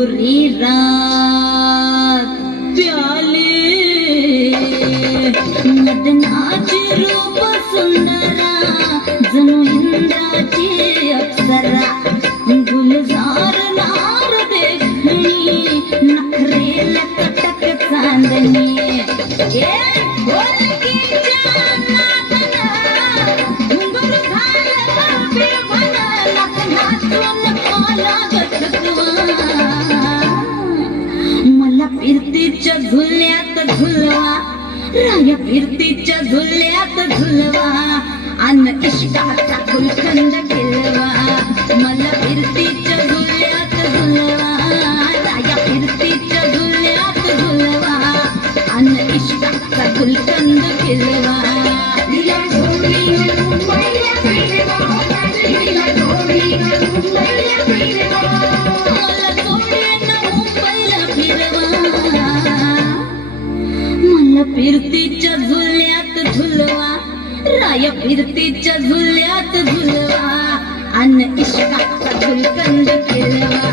गोरी रात प्याले मदनाची रूप सुंदरा जणू इंद्राची अप्सरा गुलजार नार देखणी नखरे लटक चांदणी मला फिरतीच्या झुल्यात झुलवा राया फिरतीच्या झुल्यात झुलवा अन्न इष्टाचा गुलकंद केलवा मला फिरतीच्या झुल्यात झुलवा राया फिरतीच्या झुल्यात झुलवा अन्न इष्टाचा गुलकंद केलवा फिरतीच्या झुल्यात झुलवा राया फिरतीच्या झुल्यात झुलवा अन्न इष्टाचा गुलकंद केलवा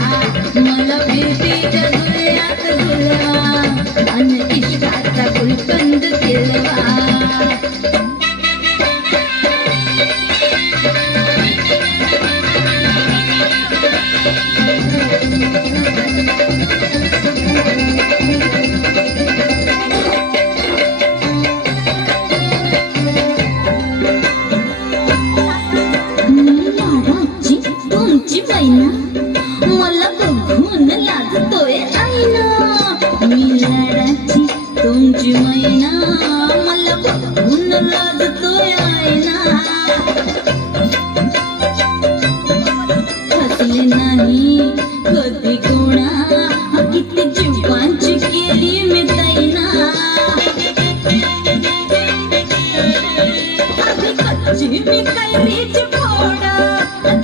मला फिरतीच्या झुल्यात झुलवा अन्न इष्टाचा गुलकंद केलवा मला बघून लाजतोय आईना मी लाडाची तुमची मैना मला बघून लाजतोय आईना हसले नाही कधी कोणा किती जीवांची केली मी दैना आधी कच्ची मी कैरीची फोड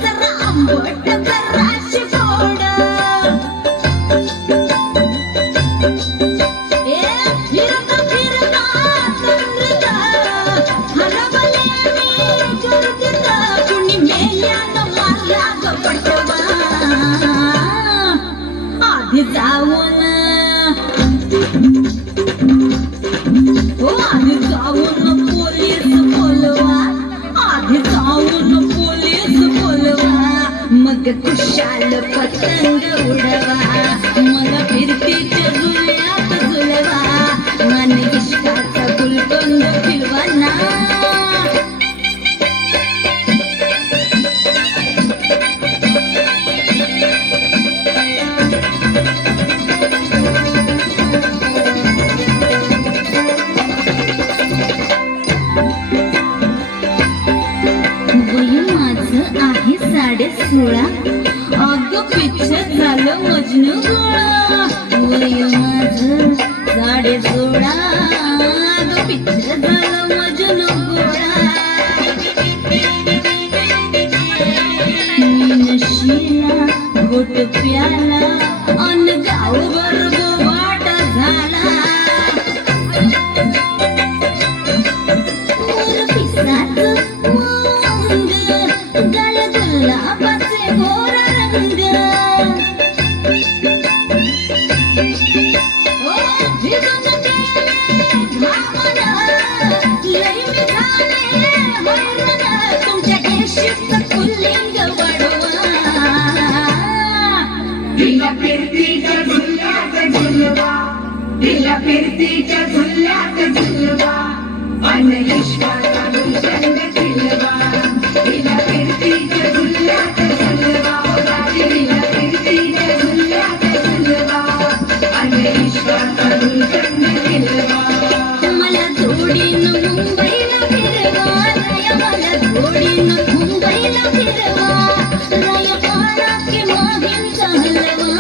जरा आंबट जाऊन आधी जाऊन पोलीस बोलवा आधी जाऊन पोलीस बोलवा मग खुशाल पतंग उडवा मला फिरतीच्या झुल्यात झुलवा मन इष्टाचा गुलकंद फिरवा ना आहे 16.5 अगं पिच्छ झालं मजनू गोळा वय माझं 16.5 अगं पिच्छ झालं मजनू गोळा मी नशीला घोट प्याला अन गावभर गोवाटा झाला फिरतीच्या झुल्यात झुलवा अन्न इष्टाचा गुलकंद केलवा तिला फिरतीच्या झुल्यात झुलवा तिला फिरतीच्या झुल्यात झुलवा अन्न इष्टाचा गुलकंद केलवा मला जोडीनं मुंबईला फिरवा राया मला जोडीनं मुंबईला फिरवा राया पारा की मागील हलवा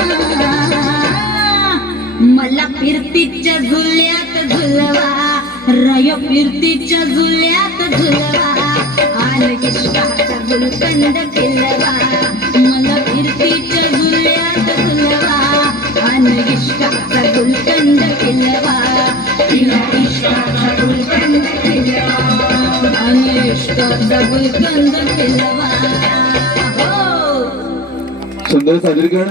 मला फिरतीच्या झुल्यात झुलवा राया फिरतीच्या झुल्यात झुलवा आन इष्टाचा गुलकंद केलवा मला फिरतीच्या झुल्यात झुलवा आन इष्टाचा गुलकंद केलवा तिला इष्टाचा गुलकंद केलवा आन इष्टाचा गुलकंद केलवा सुंदर सादरीकरण।